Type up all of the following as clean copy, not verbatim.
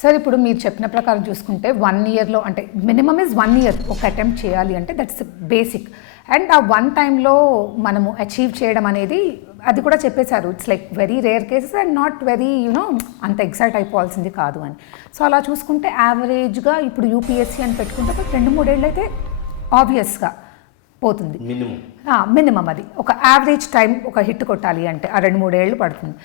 Sir ఇప్పుడు మీరు చెప్పిన ప్రకారం చూసుకుంటే 1 ఇయర్లో అంటే మినిమమ్ ఇస్ 1 ఇయర్ ఒక అటెంప్ట్ చేయాలి అంటే దట్స్ బేసిక్. అండ్ ఆ 1 టైంలో మనము అచీవ్ చేయడం అనేది అది కూడా చెప్పేశారు. It's like very rare cases and not very అంత ఎక్సైట్ అయిపోవాల్సింది కాదు అని. సో అలా చూసుకుంటే యావరేజ్గా ఇప్పుడు యూపీఎస్సీ అని పెట్టుకుంటే ఒక 2-3 ఏళ్ళు అయితే ఆబ్వియస్గా పోతుంది మినిమం. అది ఒక యావరేజ్ టైం ఒక హిట్ కొట్టాలి అంటే ఆ 2-3 ఏళ్ళు పడుతుంది.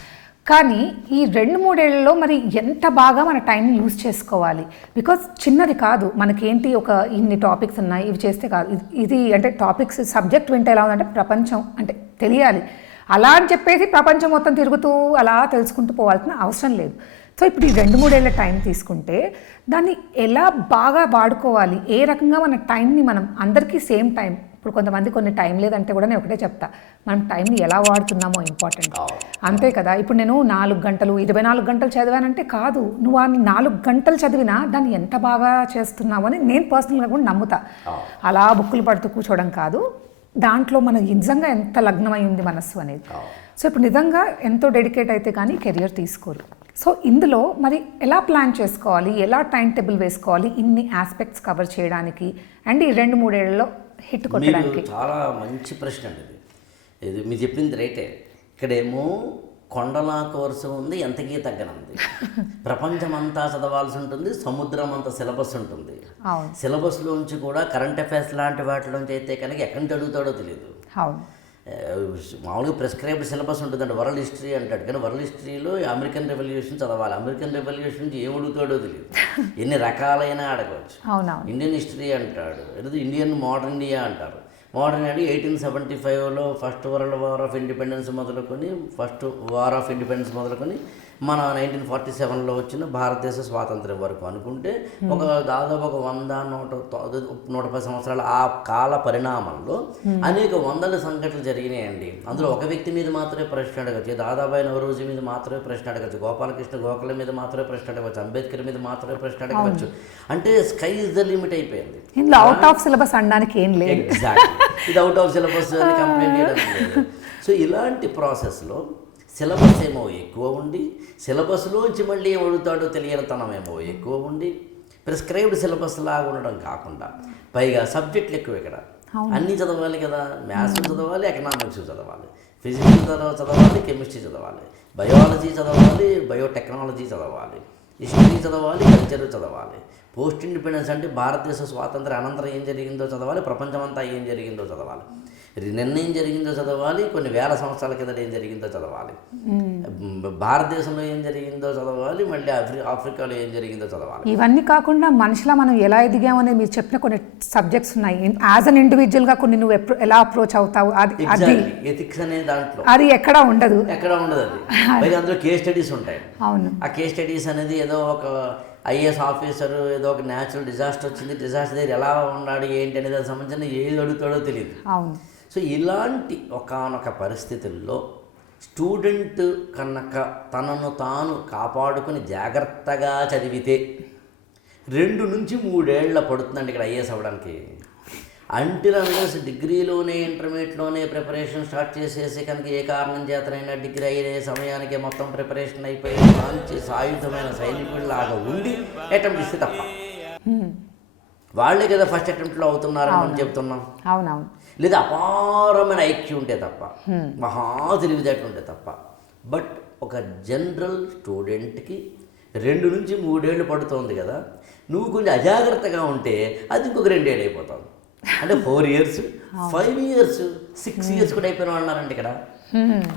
కానీ ఈ 2-3 ఏళ్లలో మరి ఎంత బాగా మన టైంని యూజ్ చేసుకోవాలి? బికాజ్ చిన్నది కాదు, మనకేంటి ఒక ఇన్ని టాపిక్స్ ఉన్నాయి ఇవి చేస్తే కాదు. ఇది అంటే టాపిక్స్ సబ్జెక్ట్ వింటే ఎలా ఉందంటే ప్రపంచం అంటే తెలియాలి. అలా అని చెప్పేసి ప్రపంచం మొత్తం తిరుగుతూ అలా తెలుసుకుంటూ పోవాల్సిన అవసరం లేదు. సో ఇప్పుడు ఈ 2-3 ఏళ్ళ టైం తీసుకుంటే దాన్ని ఎలా బాగా వాడుకోవాలి, ఏ రకంగా మన టైంని మనం అందరికీ సేమ్ టైం. ఇప్పుడు కొంతమంది కొన్ని టైం లేదంటే కూడా నేను ఒకటే చెప్తా, మనం టైంని ఎలా వాడుతున్నామో ఇంపార్టెంట్. అంతే కదా. ఇప్పుడు నేను 4 గంటలు 24 గంటలు చదివానంటే కాదు, నువ్వు ఆ 4 గంటలు చదివినా దాన్ని ఎంత బాగా చేస్తున్నావు అని నేను పర్సనల్గా కూడా నమ్ముతా. అలా బుక్కులు పడుతూ కూర్చోవడం కాదు, దాంట్లో మన నిజంగా ఎంత లగ్నమై ఉంది మనస్సు అనేది. సో ఇప్పుడు నిజంగా ఎంతో డెడికేట్ అయితే కానీ కెరియర్ తీసుకోరు. సో ఇందులో మరి ఎలా ప్లాన్ చేసుకోవాలి, ఎలా టైం టేబుల్ వేసుకోవాలి ఇన్ని ఆస్పెక్ట్స్ కవర్ చేయడానికి అండ్ ఈ 2-3 ఏళ్లలో హిట్ కొట్టడానికి? చాలా మంచి ప్రశ్న అండి ఇది. మీరు చెప్పింది రైటే. ఇక్కడేమో కొండలా కోర్సు ఉంది, ఎంతకీ తగ్గనుంది. ప్రపంచం అంతా చదవాల్సి ఉంటుంది, సముద్రం అంత సిలబస్ ఉంటుంది. సిలబస్లోంచి కూడా కరెంట్ అఫైర్స్ లాంటి వాటిలోంచి అయితే కనుక ఎక్కడి నుంచి అడుగుతాడో తెలియదు. మామూలుగా ప్రిస్క్రైబ్డ్ సిలబస్ ఉంటుందండి, వరల్డ్ హిస్టరీ అంటాడు. కానీ వరల్డ్ హిస్టరీలో అమెరికన్ రెవల్యూషన్ చదవాలి. అమెరికన్ రెవల్యూషన్ నుంచి ఏం అడుగుతాడో తెలియదు, ఎన్ని రకాలైన అడగవచ్చు. ఇండియన్ హిస్టరీ అంటాడు, లేదా ఇండియన్ మోడర్న్ ఇండియా అంటారు. మోడర్న్ అంటే 1875లో first world war of independence మొదలుకొని మన 1947లో వచ్చిన భారతదేశ స్వాతంత్ర్యం వరకు అనుకుంటే ఒక దాదాపు ఒక 100-110 సంవత్సరాల ఆ కాల పరిణామంలో అనేక వందల సంఘటనలు జరిగినాయండి. అందులో ఒక వ్యక్తి మీద మాత్రమే ప్రశ్న అడగచ్చు, దాదాబాయి నవరోజు మీద మాత్రమే ప్రశ్న అడగచ్చు, గోపాలకృష్ణ గోఖలే మీద మాత్రమే ప్రశ్న అడగవచ్చు, అంబేద్కర్ మీద మాత్రమే ప్రశ్న అడగవచ్చు. అంటే స్కై ఇస్ ద లిమిట్ అయిపోయింది. అవుట్ ఆఫ్ సిలబస్ అనడానికి ఏం లేదు. ఎగ్జాక్ట్లీ, ఇది అవుట్ ఆఫ్ సిలబస్ అని కంప్లైంట్ చేయడం లేదు. సో ఇలాంటి ప్రాసెస్లో సిలబస్ ఏమో ఎక్కువ ఉండి, సిలబస్లోంచి మళ్ళీ ఏం అడుగుతాడో తెలియనితనం ఏమో ఎక్కువ ఉండి, ప్రిస్క్రైబ్డ్ సిలబస్ లాగా ఉండడం కాకుండా పైగా సబ్జెక్టులు ఎక్కువ. ఇక్కడ అన్నీ చదవాలి కదా, మ్యాథ్స్ చదవాలి, ఎకనామిక్స్ చదవాలి, ఫిజిక్స్ చదవాలి, కెమిస్ట్రీ చదవాలి, బయాలజీ చదవాలి, బయోటెక్నాలజీ చదవాలి, హిస్టరీ చదవాలి, కల్చర్ చదవాలి, పోస్ట్ ఇండిపెండెన్స్ అంటే భారతదేశ స్వాతంత్ర అనంతరం ఏం జరిగిందో చదవాలి, ప్రపంచమంతా ఏం జరిగిందో చదవాలి, నిన్న ఏం జరిగిందో చదవాలి, కొన్ని వేల సంవత్సరాల కిందట ఏం జరిగిందో చదవాలి, భారతదేశంలో ఏం జరిగిందో చదవాలి, మళ్ళీ ఆఫ్రికాలో ఏం జరిగిందో చదవాలి. ఇవన్నీ కాకుండా మనిషిలా మనం ఎలా ఎదిగామనే మీరు చెప్పిన కొన్ని సబ్జెక్ట్స్ ఉన్నాయి. యాజ్ అన్ ఇండివిజువల్గా కొన్ని నువ్వు ఎలా అప్రోచ్ అవుతావు, అది ఎథిక్స్ అనే దాంట్లో అది ఎక్కడా ఉండదు. అది పైగా అందులో కేస్ స్టడీస్ ఉంటాయి. అవును, ఆ కేస్ స్టడీస్ అనేది ఏదో ఒక ఐఏఎస్ ఆఫీసరు ఏదో ఒక న్యాచురల్ డిజాస్టర్ వచ్చింది, డిజాస్టర్ దగ్గర ఎలా ఉన్నాడు ఏంటి అనేది దానికి సంబంధించిన ఏది అడుగుతాడో తెలియదు. అవును. సో ఇలాంటి ఒకానొక పరిస్థితుల్లో స్టూడెంట్ కనుక తనను తాను కాపాడుకుని జాగ్రత్తగా చదివితే 2-3 ఏళ్ళ పడుతుందండి ఇక్కడ ఐఏఎస్ అవ్వడానికి. అంటిల్ అన్లెస్ డిగ్రీలోనే ఇంటర్మీడియట్లోనే ప్రిపరేషన్ స్టార్ట్ చేసేసి కనుక ఏ కారణం చేతనైనా డిగ్రీ అయ్యే సమయానికి మొత్తం ప్రిపరేషన్ అయిపోయి మంచి సాయుధమైన సైనికుడిలాగా ఉండి అటెంప్ట్ ఇస్తే తప్ప, వాళ్ళే కదా ఫస్ట్ అటెంప్ట్లో అవుతున్నారని మనం చెప్తున్నాం. అవునవును. లేదా అపారమైన ఐక్యూ ఉంటే తప్ప, మహా తెలివితేటలు ఉంటే తప్ప. బట్ ఒక జనరల్ స్టూడెంట్కి 2-3 ఏళ్ళు పడుతుంది కదా, నువ్వు కొంచెం అజాగ్రత్తగా ఉంటే అది ఇంకొక 2 ఏళ్ళు అయిపోతుంది. అంటే 4 ఇయర్స్, 5 ఇయర్స్, 6 ఇయర్స్ కూడా అయిపోయిన అన్నారండి ఇక్కడ.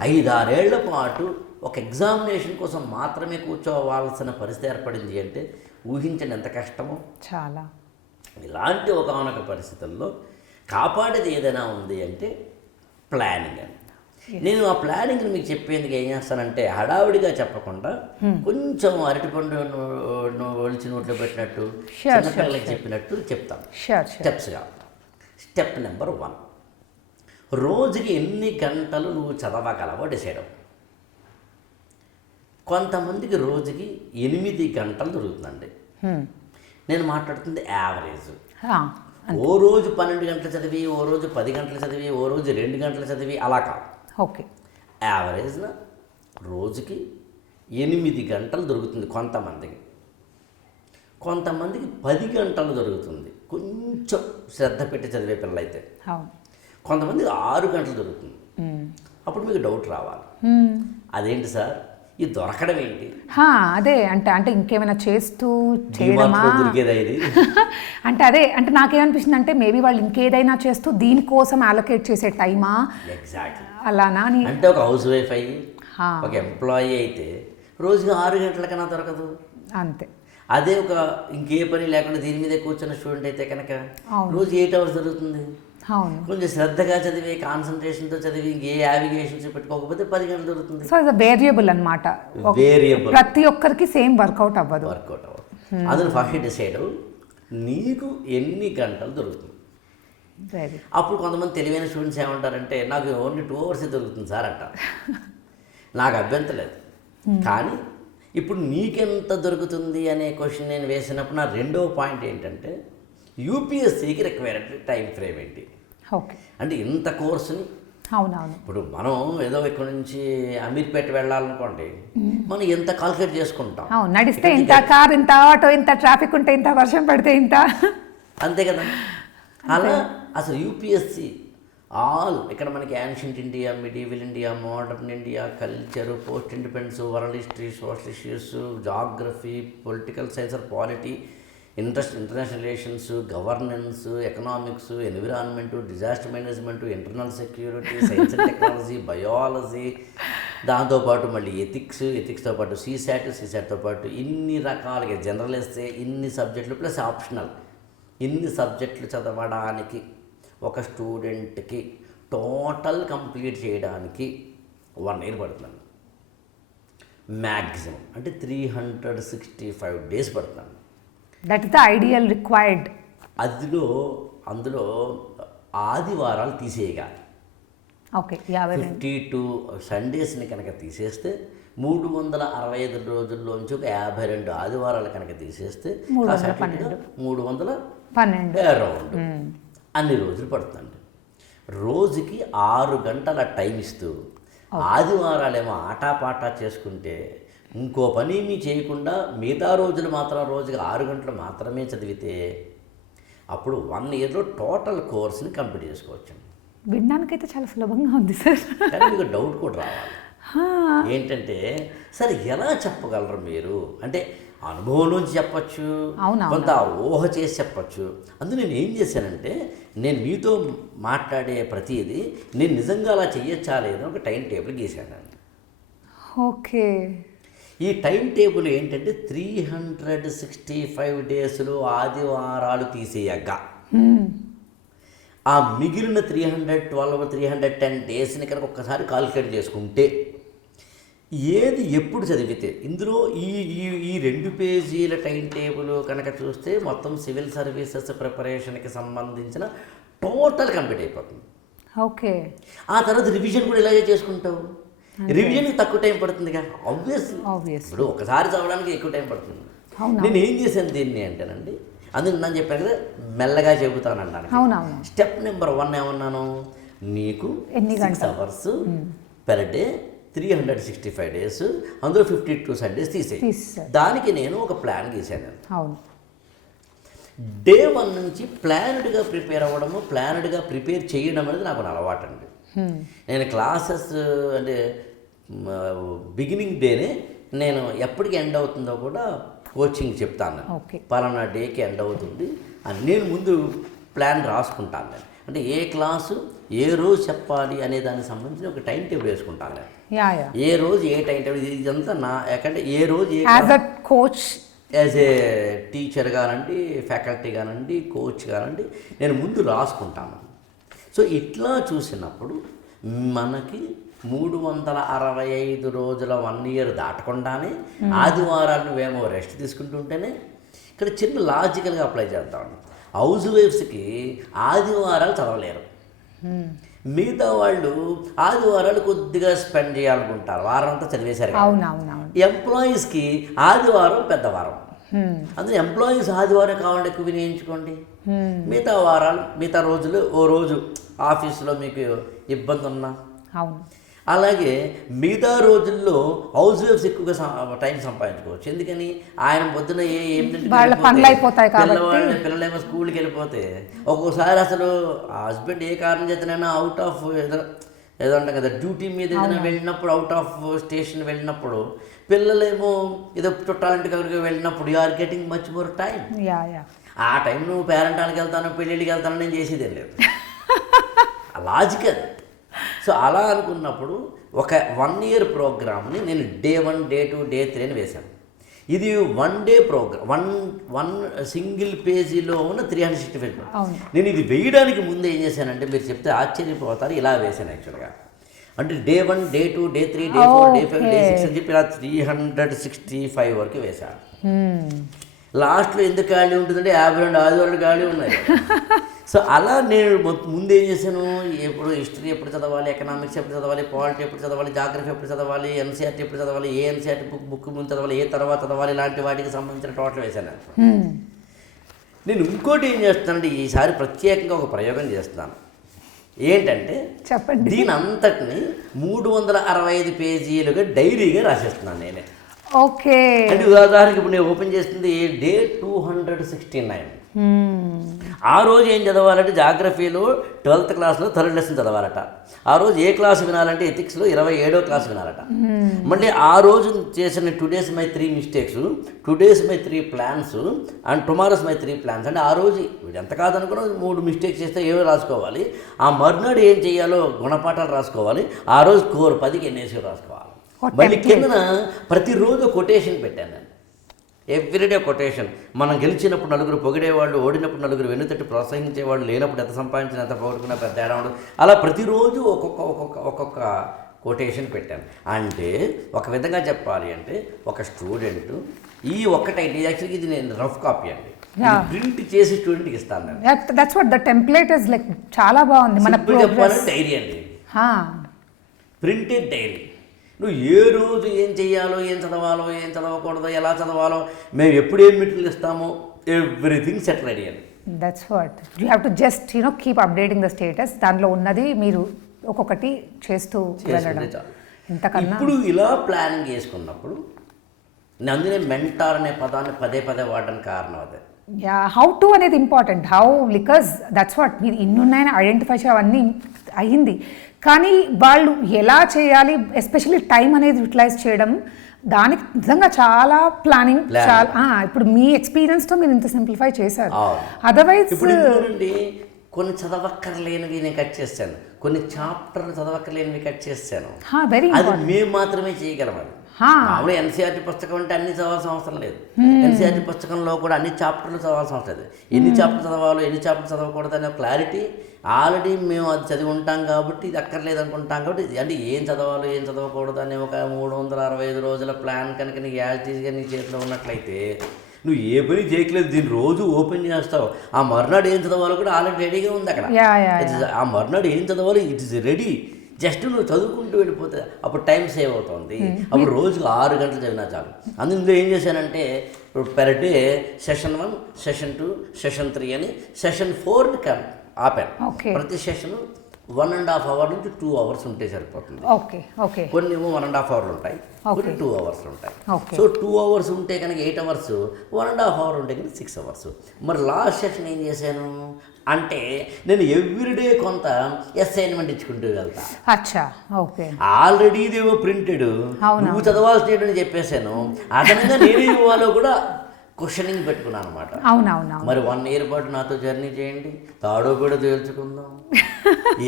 5-6 ఏళ్ల పాటు ఒక ఎగ్జామినేషన్ కోసం మాత్రమే కూర్చోవాల్సిన పరిస్థితి ఏర్పడింది అంటే ఊహించండి ఎంత కష్టమో. చాలా. ఇలాంటి ఒకనొక పరిస్థితుల్లో కాపాడేది ఏదైనా ఉంది అంటే ప్లానింగ్ అని. నేను ఆ ప్లానింగ్ని మీకు చెప్పేందుకు ఏం చేస్తానంటే హడావుడిగా చెప్పకుండా కొంచెం అరటిపండు ఒలిచి నోట్లో పెట్టినట్టు చిన్నపిల్లలకి చెప్పినట్టు చెప్తాను. స్టెప్స్గా. స్టెప్ నెంబర్ 1, రోజుకి ఎన్ని గంటలు నువ్వు చదవగలవో డిసైడ్ అవ్వు. కొంతమందికి రోజుకి 8 గంటలు దొరుకుతుందండి. నేను మాట్లాడుతుంది యావరేజ్. ఓ రోజు 12 గంటలు చదివి, ఓ రోజు 10 గంటలు చదివి, ఓ రోజు 2 గంటలు చదివి అలా కాదు. ఓకే. యావరేజ్న రోజుకి 8 గంటలు దొరుకుతుంది కొంతమందికి, కొంతమందికి 10 గంటలు దొరుకుతుంది కొంచెం శ్రద్ధ పెట్టి చదివే పిల్లలైతే, అవును. కొంతమందికి 6 గంటలు దొరుకుతుంది. అప్పుడు మీకు డౌట్ రావాలి, అదేంటి సార్ ఈ దొరకడం ఏంటి? అదే అంటే ఇంకేమైనా చేస్తూ చేయడమా డిమార్ట్లో దొరికేదా ఇది? అంటే అదే అంటే నాకేమనిపిస్తుంది అంటే మేబీ వాళ్ళు ఇంకేదైనా చేస్తూ దీనికోసం అలొకేట్ చేసే టైమా ఎగ్జాక్ట్లీ. అలానా అని. అంటే ఒక హౌస్ వైఫ్ అయ్యి ఒక ఎంప్లాయీ అయితే రోజుకి 6 గంటల కన్నా దొరకదు. అంతే. అదే ఒక ఇంకే పని లేకుండా దీని మీదే కూర్చున్న స్టూడెంట్ అయితే కనుక రోజు 8 అవర్స్ దొరుకుతుంది. అవును. కొంచెం శ్రద్ధగా చదివి కాన్సన్ట్రేషన్తో చదివి ఇంకే యావిగేషన్స్ పెట్టుకోకపోతే 10 గంటలు దొరుకుతుంది. సో ఇది వేరియబుల్ అనమాట, వేరియబుల్, ప్రతి ఒక్కరికి సేమ్ వర్కౌట్ అవ్వదు. అందులో ఫస్ట్ డిసైడ్ నీకు ఎన్ని గంటలు దొరుకుతుంది. అప్పుడు కొంతమంది తెలివైన స్టూడెంట్స్ ఏమంటారంటే నాకు ఓన్లీ 2 అవర్స్ దొరుకుతుంది సార్ అంటారు. నాకు అభ్యంతరం లేదు, కానీ ఇప్పుడు నీకెంత దొరుకుతుంది అనే క్వశ్చన్ నేను వేసినప్పుడు నా రెండవ పాయింట్ ఏంటంటే యూపీఎస్సీకి రిక్వైర్డ్ టైం ఫ్రేమ్ ఏంటి. ఓకే. అంటే ఇంత కోర్సుని అవునవును. ఇప్పుడు మనం ఏదో ఇక్కడ నుంచి అమీర్పేట వెళ్ళాలనుకోండి, మనం ఎంత కాల్కులేట్ చేసుకుంటాం. అవును, నడిస్తే ఇంత, కార్ ఇంత, ఆటో ఇంత, ట్రాఫిక్ ఉంటే ఇంత, వర్షం పడితే ఇంత, అంతే కదా. అలా అసలు యూపీఎస్సీ ఆల్ ఇక్కడ మనకి ancient India, medieval India, modern India, culture, post independence, world history, social issues, geography, political science or polity, international relations, governance, economics, environment, disaster management, internal security, science and technology, biology, దాంతోపాటు మళ్ళీ ఎథిక్స్తో పాటు సీసాట్తో పాటు ఇన్ని రకాలుగా general essay, ఇన్ని సబ్జెక్టులు plus optional, ఇన్ని సబ్జెక్టులు చదవడానికి ఒక స్టూడెంట్కి టోటల్ కంప్లీట్ చేయడానికి 1 year పడుతుంది మ్యాక్సిమం. అంటే 365 days పడుతుంది. That is the ideal required. అందులో ఆదివారాలు తీసేయగా, ఓకే, 52 సండేస్ని కనుక తీసేస్తే 365 రోజుల్లోంచి ఒక 52 ఆదివారాలు కనుక తీసేస్తే 312 అరౌండ్ అన్ని రోజులు పడుతుంది. రోజుకి 6 గంటల టైం ఇస్తూ ఆదివారాలేమో ఆటాపాటా చేసుకుంటే ఇంకో పని మీ చేయకుండా మిగతా రోజులు మాత్రం రోజుకి 6 గంటలు మాత్రమే చదివితే అప్పుడు 1 yearలో టోటల్ కోర్స్ని కంప్లీట్ చేసుకోవచ్చు. వినడానికైతే చాలా సులభంగా ఉంది సార్. కానీ మీకు డౌట్ కూడా రావాలి, ఏంటంటే సరే ఎలా చెప్పగలరు మీరు అంటే అనుభవం నుంచి చెప్పచ్చు, కొంత ఊహ చేసి చెప్పచ్చు. అందులో నేను ఏం చేశానంటే నేను మీతో మాట్లాడే ప్రతిదీ నేను నిజంగా అలా చెయ్యొచ్చా లేదో ఒక టైం టేబుల్ గీశాను. ఓకే. ఈ టైం టేబుల్ ఏంటంటే 365 daysలో ఆదివారాలు తీసేయగా ఆ మిగిలిన 310 daysని కనుక ఒక్కసారి కాల్కులేట్ చేసుకుంటే ఏది ఎప్పుడు చదివితే ఇందులో ఈ 2 పేజీల టైం టేబుల్ కనుక చూస్తే మొత్తం సివిల్ సర్వీసెస్ ప్రిపరేషన్కి సంబంధించిన టోటల్ కంప్లీట్ అయిపోతుంది. ఓకే. ఆ తర్వాత రివిజన్ కూడా ఇలాగే చేసుకుంటావు. రివిజన్కి తక్కువ టైం పడుతుందిగా, ఆబ్వియస్లీ. ఇప్పుడు ఒకసారి చదవడానికి ఎక్కువ టైం పడుతుంది. నేను ఏం చేశాను దీన్ని అంటేనండి, అందుకు నేను చెప్పాను కదా మెల్లగా చెబుతాను అన్నాను. స్టెప్ నెంబర్ 1 ఏమన్నాను, నీకు 6 hours per day 365 days, అందులో 52 Sundays తీసేయి. దానికి నేను ఒక ప్లాన్ గీశాను. Day 1 నుంచి ప్లాన్డ్గా ప్రిపేర్ అవ్వడము, ప్లాన్డ్గా ప్రిపేర్ చేయడం అనేది నాకు అలవాటు అండి. నేను క్లాసెస్ అంటే బిగినింగ్ డేనే నేను ఎప్పటికి ఎండ్ అవుతుందో కూడా కోచింగ్ చెప్తాను. పలానా డేకి ఎండ్ అవుతుంది అని నేను ముందు ప్లాన్ రాసుకుంటాను. నేను అంటే ఏ క్లాసు ఏ రోజు చెప్పాలి అనే దానికి సంబంధించి ఒక టైం టేబుల్ వేసుకుంటాను నేను. ఏ రోజు ఏ టైం టేబుల్, ఇదంతా నా ఎక్కడంటే ఏ రోజు కోచ్ యాజ్ ఏ టీచర్ కానండి, ఫ్యాకల్టీ కానండి, కోచ్ కానండి, నేను ముందు రాసుకుంటాను. సో ఇట్లా చూసినప్పుడు మనకి 365 రోజుల 1 year దాటకుండానే ఆదివారాలు నువ్వేమో రెస్ట్ తీసుకుంటుంటేనే ఇక్కడ చిన్న లాజికల్గా అప్లై చేద్దాం. హౌస్ వైఫ్స్కి ఆదివారాలు చదవలేరు, మిగతా వాళ్ళు ఆదివారాలు కొద్దిగా స్పెండ్ చేయాలనుకుంటారు, వారం అంతా చదివేశారు. ఎంప్లాయీస్కి ఆదివారం పెద్దవారం, అందులో ఎంప్లాయీస్ ఆదివారం కావాలంటే ఎక్కువ వినియోగించుకోండి. మిగతా వారాలు మిగతా రోజులు ఓ రోజు ఆఫీసులో మీకు ఇబ్బంది ఉన్నా అలాగే మిగతా రోజుల్లో హౌస్ వైఫ్స్ ఎక్కువగా టైం సంపాదించుకోవచ్చు. ఎందుకని ఆయన పొద్దున వాళ్ళ పనులు అయిపోతాయి కాబట్టి పిల్లలేమో స్కూల్కి వెళ్ళిపోతే ఒక్కోసారి అసలు హస్బెండ్ ఏ కారణం చేతనైనా అవుట్ ఆఫ్ ఏదో అంటాం కదా, డ్యూటీ మీద ఏదైనా వెళ్ళినప్పుడు, అవుట్ ఆఫ్ స్టేషన్ వెళ్ళినప్పుడు, పిల్లలేమో ఏదో చుట్టాలంటికి అక్కడికి వెళ్ళినప్పుడు you are getting much more time. ఆ టైం నువ్వు పేరెంటానికి వెళ్తాను, పెళ్ళిళ్ళకి వెళ్తాను నేను చేసేదేం లేదు. లాజిక్ అది. సో అలా అనుకున్నప్పుడు ఒక 1 year ప్రోగ్రామ్ని నేను డే 1, డే 2, డే 3 అని వేశాను. ఇది 1 day ప్రోగ్రామ్, వన్ సింగిల్ పేజీలో ఉన్న 365. నేను ఇది వేయడానికి ముందు ఏం చేశానంటే, మీరు చెప్తే ఆశ్చర్యపోతారు, ఇలా వేశాను యాక్చువల్గా. అంటే day 1, day 2, day 3, day 4, day 5, day 6 అని చెప్పి ఇలా 365 వరకు వేశాను. లాస్ట్లో ఎందుకు ఖాళీ ఉంటుందంటే 52 ఆదివారాలు ఖాళీ ఉన్నాయి. సో అలా నేను ముందు ఏం చేశాను, ఎప్పుడు హిస్టరీ ఎప్పుడు చదవాలి, ఎకనామిక్స్ ఎప్పుడు చదవాలి, పాలిటీ ఎప్పుడు చదవాలి, జాగ్రఫీ ఎప్పుడు చదవాలి, ఎన్సీఆర్టీ ఎప్పుడు చదవాలి, ఏ ఎన్సీఆర్టీ బుక్ ముందు చదవాలి, ఏ తర్వాత చదవాలి, ఇలాంటి వాటికి సంబంధించిన టోటల్ వేశాను. నేను ఇంకోటి ఏం చేస్తానంటే, ఈసారి ప్రత్యేకంగా ఒక ప్రయోగం చేస్తున్నాను. ఏంటంటే చెప్పండి, దీని అంతటిని 365 పేజీలుగా డైరీగా రాసేస్తున్నాను నేనే. ఓకే. అంటే ఉదాహరణకి ఇప్పుడు నేను ఓపెన్ చేస్తుంది డే 269. ఆ రోజు ఏం చదవాలంటే జాగ్రఫీలో 12th క్లాస్లో 3rd లెసన్ చదవాలట. ఆ రోజు ఏ క్లాస్ వినాలంటే ఎథిక్స్లో 27వ క్లాస్ వినాలట. మళ్ళీ ఆ రోజు చేసిన today's my 3 mistakes, today's my 3 plans and tomorrow's my 3 plans. అంటే ఆ రోజు ఎంత కాదనుకున్నా 3 మిస్టేక్స్ చేస్తే ఏమో రాసుకోవాలి. ఆ మర్నాడు ఏం చేయాలో గుణపాఠాలు రాసుకోవాలి. ఆ రోజు స్కోర్ 10కి ఎన్నేసి రాసుకోవాలి. మళ్ళీ కిందన ప్రతిరోజు కొటేషన్ పెట్టాను నేను. Everyday quotation. మనం గెలిచినప్పుడు నలుగురు పొగిడేవాళ్ళు, ఓడినప్పుడు నలుగురు వెన్నుతట్టి ప్రోత్సహించేవాళ్ళు, లేనప్పుడు ఎంత సంపాదించిన ఎంత పోగొట్టుకున్నా పెద్ద తేడా ఉండదు. అలా ప్రతిరోజు ఒక్కొక్క కొటేషన్ పెట్టాను. అంటే ఒక విధంగా చెప్పాలి అంటే, ఒక స్టూడెంట్ ఈ ఒక్కటైతే యాక్చువల్గా ఇది నేను రఫ్ కాపీ అండి, ప్రింట్ చేసి స్టూడెంట్కి ఇస్తాను నేను. That's what the template is like. చాలా బాగుంది. మన చెప్పాలంటే డైరీ అండి, ప్రింటెడ్ డైరీ. నువ్వు ఏ రోజు ఏం చెయ్యాలో, ఏం చదవాలో, ఏం చదవకూడదో, ఎలా చదవాలో, మేము ఎప్పుడు ఏం మెటీరియల్ ఇస్తామో, ఎవ్రీథింగ్ సెట్ రెడీ అని. That's what you have to just keep updating the status. దాంట్లో ఉన్నది మీరు ఒక్కొక్కటి చేస్తూ వెళ్ళడం. ఇంతకన్నా ఇప్పుడు ఇలా ప్లానింగ్ చేసుకున్నప్పుడు అందుకే మెంటార్ అనే పదాన్ని పదే వాడడానికి కారణం అదే. హౌ టు అనేది important. How because that's what మీరు ఇన్నున్నాయని ఐడెంటిఫై చేయవన్నీ అయ్యింది. కానీ వాళ్ళు ఎలా చేయాలి, ఎస్పెషల్లీ టైం అనేది యూటిలైజ్ చేయడం, దానికి నిజంగా చాలా ప్లానింగ్. చాలా ఇప్పుడు మీ ఎక్స్పీరియన్స్తో మీరు ఇంత సింప్లిఫై చేశారు. అదర్వైజ్ కొన్ని చదవక్కర్లేనివి నేను కట్ చేస్తాను, కొన్ని చాప్టర్లు చదవక్కర్లేనివి కట్ చేస్తాను. అది మేము మాత్రమే చేయగలం. అది మామూలు ఎన్సీఆర్టీ పుస్తకం అంటే అన్ని చదవాల్సిన అవసరం లేదు. ఎన్సీఆర్టీ పుస్తకంలో కూడా అన్ని చాప్టర్లు చదవాల్సిన అవసరం లేదు. ఎన్ని చాప్టర్ చదవాలో, ఎన్ని చాప్టర్ చదవకూడదు అనే క్లారిటీ ఆల్రెడీ మేము అది చదివి ఉంటాం కాబట్టి ఇది అక్కర్లేదు అనుకుంటాం. కాబట్టి అంటే ఏం చదవాలో, ఏం చదవకూడదు అనే ఒక 365 రోజుల ప్లాన్ కనుక నీకు యాజిటీస్గా నీ చేతిలో ఉన్నట్లయితే నువ్వు ఏ పని చేయట్లేదు. దీన్ని రోజు ఓపెన్ చేస్తావు. ఆ మర్నాడు ఏం చదవాలో కూడా ఆల్రెడీ రెడీగా ఉంది అక్కడ. ఆ మర్నాడు ఏం చదవాలి, ఇట్ ఇస్ రెడీ. జస్ట్ నువ్వు చదువుకుంటూ వెళ్ళిపోతే అప్పుడు టైం సేవ్ అవుతుంది. అప్పుడు రోజుకు 6 గంటలు చదివినా చాలు. అందులో ఏం చేశానంటే, per day session 1, session 2, session 3 అని సెషన్ 4ని ఆపాను. ప్రతి సెషన్ 1.5 hour నుంచి 2 hours ఉంటే సరిపోతుంది. కొన్ని ఏమో 1.5 hour ఉంటాయి, కొన్ని 2 hours ఉంటాయి. సో 2 hours ఉంటే కనుక 8 hours, 1.5 hour ఉంటే కనుక 6 hours. మరి లాస్ట్ సెషన్ ఏం చేశాను అంటే, నేను ఎవ్రీడే కొంత అసైన్మెంట్ ఇచ్చుకుంటూ వెళ్తా. ఆల్రెడీ ఇదేమో ప్రింటెడ్, నువ్వు చదవాల్సినవి చెప్పేశాను. అదనంగా నేను ఇవ్వాలో కూడా క్వశ్చనింగ్ పెట్టుకున్నాను అనమాట. మరి 1 year పాటు నాతో జర్నీ చేయండి, తాడో కూడా తేల్చుకుందాం.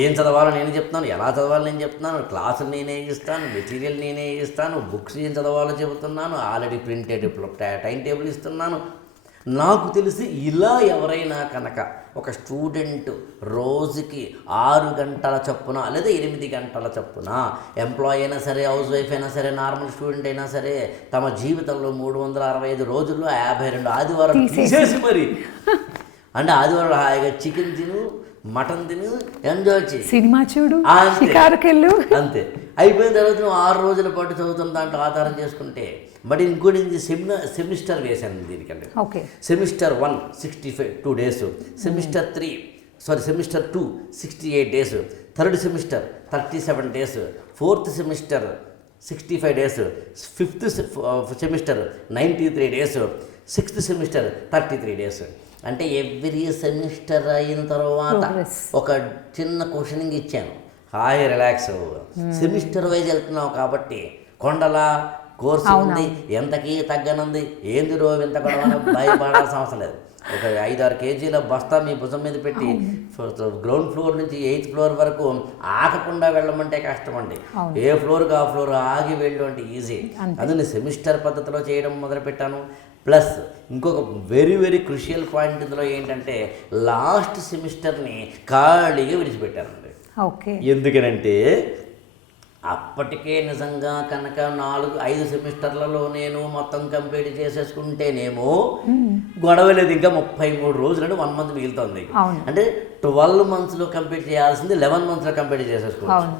ఏం చదవాలో నేను చెప్తున్నాను, ఎలా చదవాలో నేను చెప్తున్నాను, క్లాసులు నేనే ఇస్తాను, మెటీరియల్ నేనే ఇస్తాను, బుక్స్ ఏం చదవాలో చెబుతున్నాను, ఆల్రెడీ ప్రింటెడ్ టైం టేబుల్ ఇస్తున్నాను. నాకు తెలిసి ఇలా ఎవరైనా కనుక ఒక స్టూడెంట్ రోజుకి 6 గంటల చొప్పున లేదా 8 గంటల చొప్పున, ఎంప్లాయీ అయినా సరే, హౌస్ వైఫ్ అయినా సరే, నార్మల్ స్టూడెంట్ అయినా సరే, తమ జీవితంలో 365 రోజుల్లో 52 ఆదివారాలు తీసేసి మరి, అంటే ఆదివారాలు హాయిగా చికెన్ తిను, మటన్ తిను, ఎంజాయ్ చేయి, సినిమా చూడు, అంతే. అయిపోయిన తర్వాత నువ్వు 6 రోజుల పాటు చదువుతున్న దాంట్లో ఆధారం చేసుకుంటే. బట్ ఇంకోటి సెమిస్టర్ వేశాను దీనికంటే. Semester 1 62 days, semester 2 68 days, third semester 37 days, 4th semester 65 days, 5th semester 93 days, 6th semester 33 days. అంటే ఎవ్రీ సెమిస్టర్ అయిన తర్వాత Progress. ఒక చిన్న క్వశ్చనింగ్ ఇచ్చాను, హాయ్ రిలాక్స్, సెమిస్టర్ వైజ్ వెళ్తున్నావు కాబట్టి కొండల కోర్సు ఉంది, ఎంతకీ తగ్గనుంది, ఏంది రో ఇంత గొడవ భయపడాల్సిన అవసరం లేదు. ఒక 5-6 kgల బస్తా మీ భుజం మీద పెట్టి గ్రౌండ్ ఫ్లోర్ నుంచి 8th floor వరకు ఆగకుండా వెళ్ళమంటే కష్టం అండి. ఏ ఫ్లోర్కి ఆ ఫ్లోర్ ఆగి వెళ్ళు అంటే ఈజీ. అందుకని సెమిస్టర్ పద్ధతిలో చేయడం మొదలుపెట్టాను. ప్లస్ ఇంకొక వెరీ వెరీ క్రుషియల్ పాయింట్ ఇందులో ఏంటంటే లాస్ట్ సెమిస్టర్ని ఖాళీగా విడిచిపెట్టానండి. ఓకే. ఎందుకనంటే అప్పటికే నిజంగా కనుక 4-5 సెమిస్టర్లలో నేను మొత్తం కంప్లీట్ చేసేసుకుంటేనేమో గొడవ లేదు, ఇంకా 33 రోజులు అంటే 1 month మిగులుతుంది. అంటే 12 monthsలో కంప్లీట్ చేయాల్సింది 11 monthsలో కంప్లీట్ చేసేసుకోవచ్చు.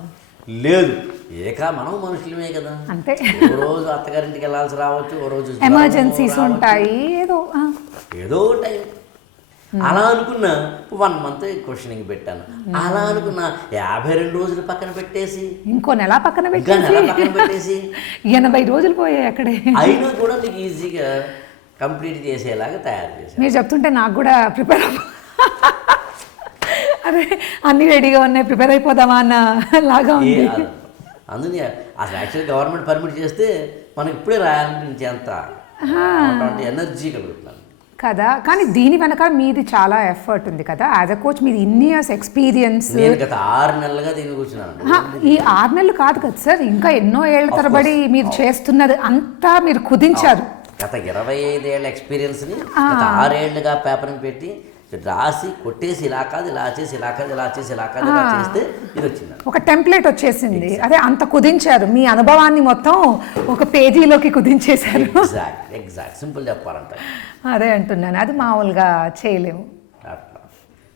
లేదు, మనం మనుషులమే కదా, అంతే. ఓ రోజు అత్తగారింటికి వెళ్ళాల్సి రావచ్చు, ఓ రోజు ఎమర్జెన్సీస్ ఉంటాయి, ఏదో టైం. అలా అనుకున్న 1 month క్వశ్చనింగ్ పెట్టాను. అలా అనుకున్న 52 రోజులు పక్కన పెట్టేసి ఇంకో నెల పక్కన పెట్టేసి 80 రోజులు పోయాయి అక్కడే. అయినా కూడా నీకు ఈజీగా కంప్లీట్ చేసేలాగా తయారు చేశాను. మీరు చెప్తుంటే నాకు కూడా ప్రిపేర్ అదే అన్నీ రెడీగా ఉన్నాయి, ప్రిపేర్ అయిపోదామా అన్న లాగా ఉంది. అందుకే అసలు యాక్చువల్ గవర్నమెంట్ పర్మిట్ చేస్తే మనకి ఇప్పుడే రాయాలనిపించే అంత ఎనర్జీ కలుగుతున్నాను కదా. కానీ దీని వెనక మీది చాలా ఎఫర్ట్ ఉంది కదా, యాజ్ అ కోచ్ మీది ఇన్ని ఇయర్స్ ఎక్స్పీరియన్స్. నేను గత 6 నెలలుగా దీని కూర్చున్నాను. ఈ 6 నెలలు కాదు కదా సార్, ఇంకా ఎన్నో ఏళ్ళ తరబడి మీరు చేస్తున్నది అంతా మీరు కుదించారు. గత 25 ఏళ్ళ ఎక్స్పీరియన్స్ని గత 6 ఏళ్ళుగా పేపర్ని పెట్టి రాసి కొట్టేసి ఇలా కాదు ఇలా చేసి ఇలా కాదు ఇలా చేసి ఇలా కాదు ఇలా చేస్తే ఇది వచ్చింది, ఒక టెంప్లెట్ వచ్చేసింది. అదే అంత కుదించారు, మీ అనుభవాన్ని మొత్తం ఒక పేజీలోకి కుదించేశారు. ఎగ్జాక్ట్ సింపుల్ చెప్పాలంటే అదే అంటున్నాను, అది మామూలుగా చేయలేము.